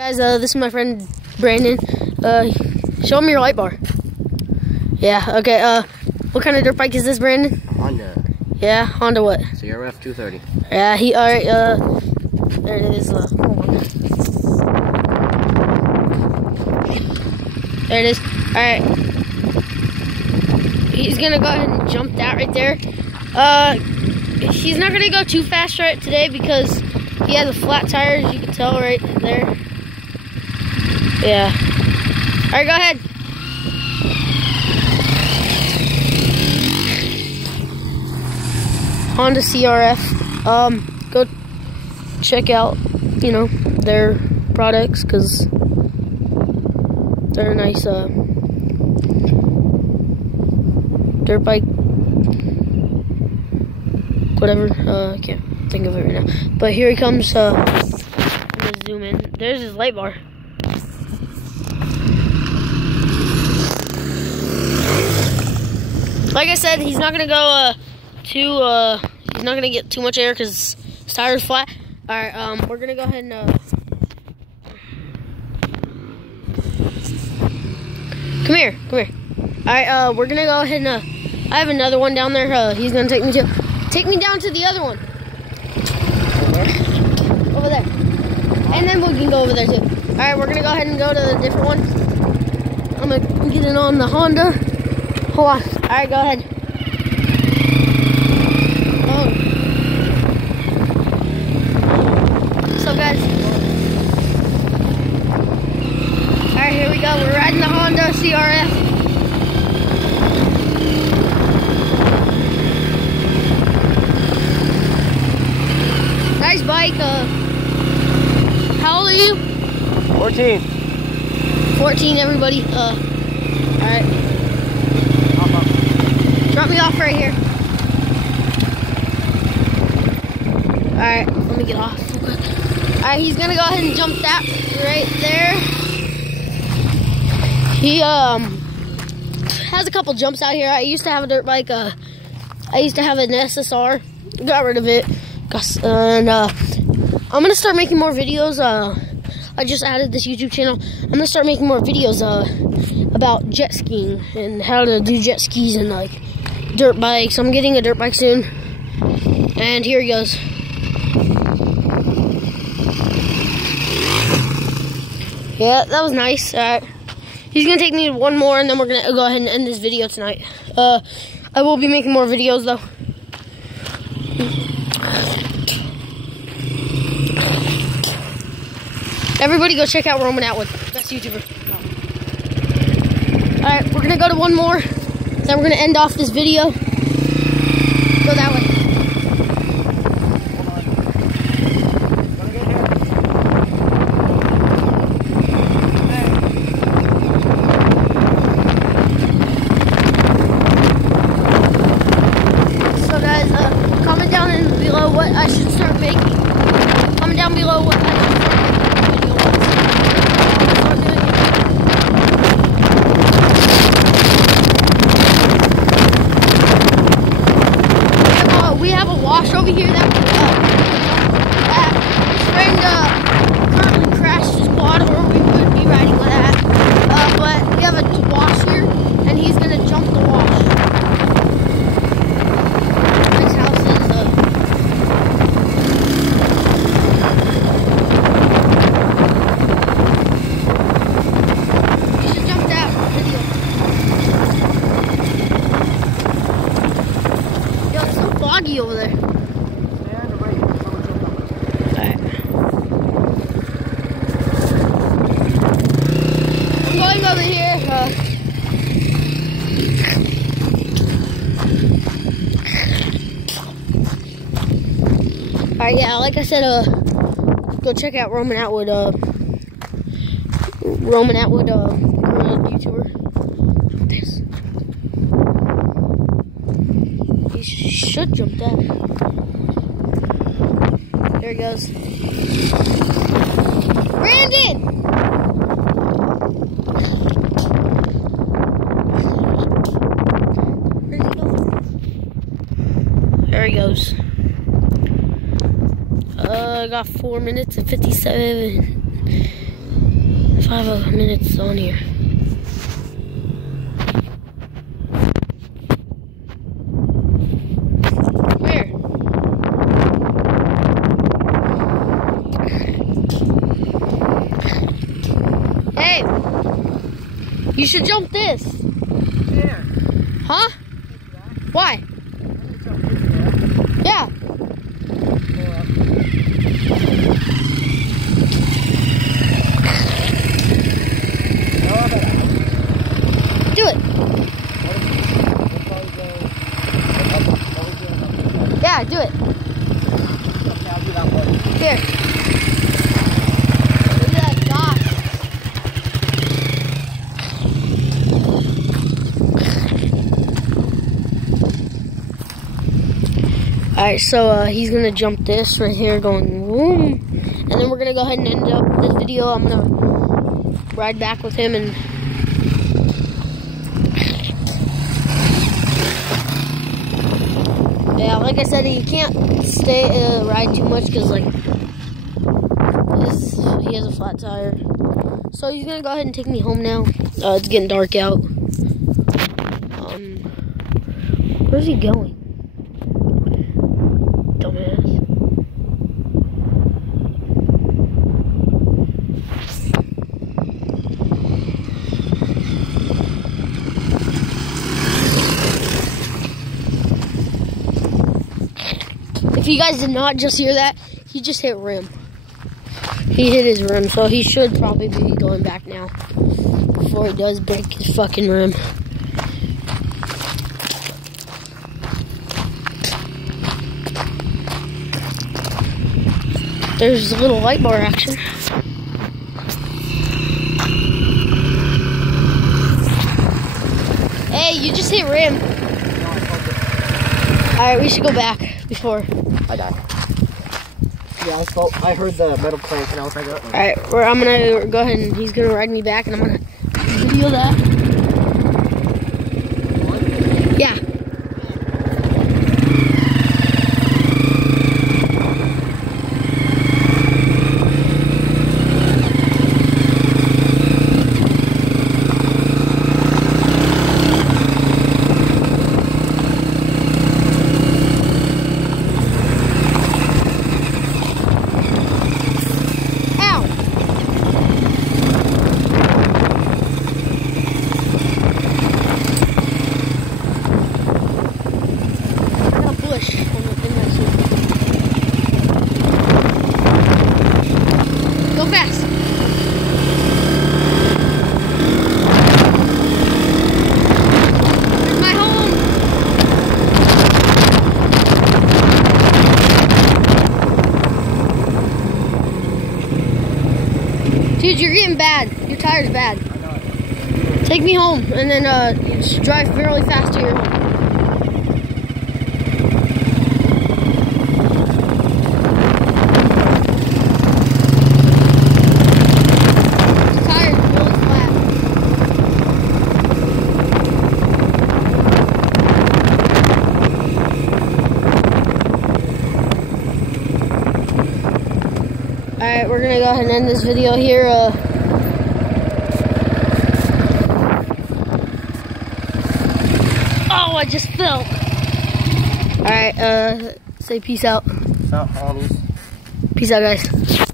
Guys, this is my friend Brandon. Show him your light bar. Yeah, okay, what kind of dirt bike is this, Brandon? Honda. Yeah, Honda what? CRF 230. Yeah, alright, there it is, hold on. There it is, alright. He's gonna go ahead and jump that right there. He's not gonna go too fast right today because he has a flat tire, as you can tell right there. Yeah. Alright, go ahead. Honda CRF. Go check out, you know, their products because they're a nice dirt bike. Whatever. I can't think of it right now. But here he comes. I'm gonna zoom in. There's his light bar. Like I said, he's not gonna go he's not gonna get too much air because his tire's flat. Alright, we're gonna go ahead and come here. Alright, we're gonna go ahead and I have another one down there. He's gonna take me down to the other one. Over there. And then we can go over there too. Alright, we're gonna go ahead and go to the different one. I'm gonna get it on the Honda. Hold on. Alright, go ahead. Oh. So guys. Alright, here we go. We're riding the Honda CRF. Nice bike. How old are you? 14. 14, everybody. Alright. Drop me off right here. Alright, let me get off. Alright, he's gonna go ahead and jump that right there. He has a couple jumps out here. I used to have a dirt bike. I used to have an SSR. Got rid of it. And I'm gonna start making more videos. I just added this YouTube channel. I'm gonna start making more videos about jet skiing and how to do jet skis and like dirt bikes. I'm getting a dirt bike soon. And here he goes. Yeah, that was nice. Alright. He's gonna take me to one more and then we're gonna go ahead and end this video tonight. I will be making more videos though. Everybody go check out Roman Atwood, best YouTuber. Alright, we're gonna go to one more. Then we're gonna end off this video. Go that way. So guys, comment down below what I should start making. Comment down below what I should start making. Over here that his friend currently crashed his quad, or we would be riding with that. But we have a wash here, and he's gonna jump the wash. His house is you should jump that video. Yo, it's so foggy over there. Over here, alright, yeah, like I said, go check out Roman Atwood, YouTuber. This. He should jump that. There he goes. Brandon! There he goes. I got 4 minutes and 57 5 minutes on here. Where? Hey! You should jump this. Yeah. Huh? Why? Yeah. Do it. Yeah, do it. Here. Look at that gosh. Alright, so he's gonna jump this right here going boom. And then we're gonna go ahead and end up this video. I'm gonna ride back with him and yeah, like I said, he can't ride too much because like he has a flat tire. So he's gonna go ahead and take me home now. It's getting dark out. Where's he going? Dumbass. If you guys did not just hear that, he just hit rim. He hit his rim, so he should probably be going back now before he does break his fucking rim. There's a little light bar action. Hey, you just hit rim. Alright, we should go back before I died. Yeah, I heard the metal clank and I was like, uh-oh. Alright, I'm gonna go ahead and he's gonna ride me back and I'm gonna video that. Yeah. Go fast. Where's my home? Dude, you're getting bad. Your tire's bad. Take me home and then just drive really fast to your home. Alright, we're gonna go ahead and end this video here. Oh, I just fell. Alright, say peace out. Peace out, homies. Peace out, guys.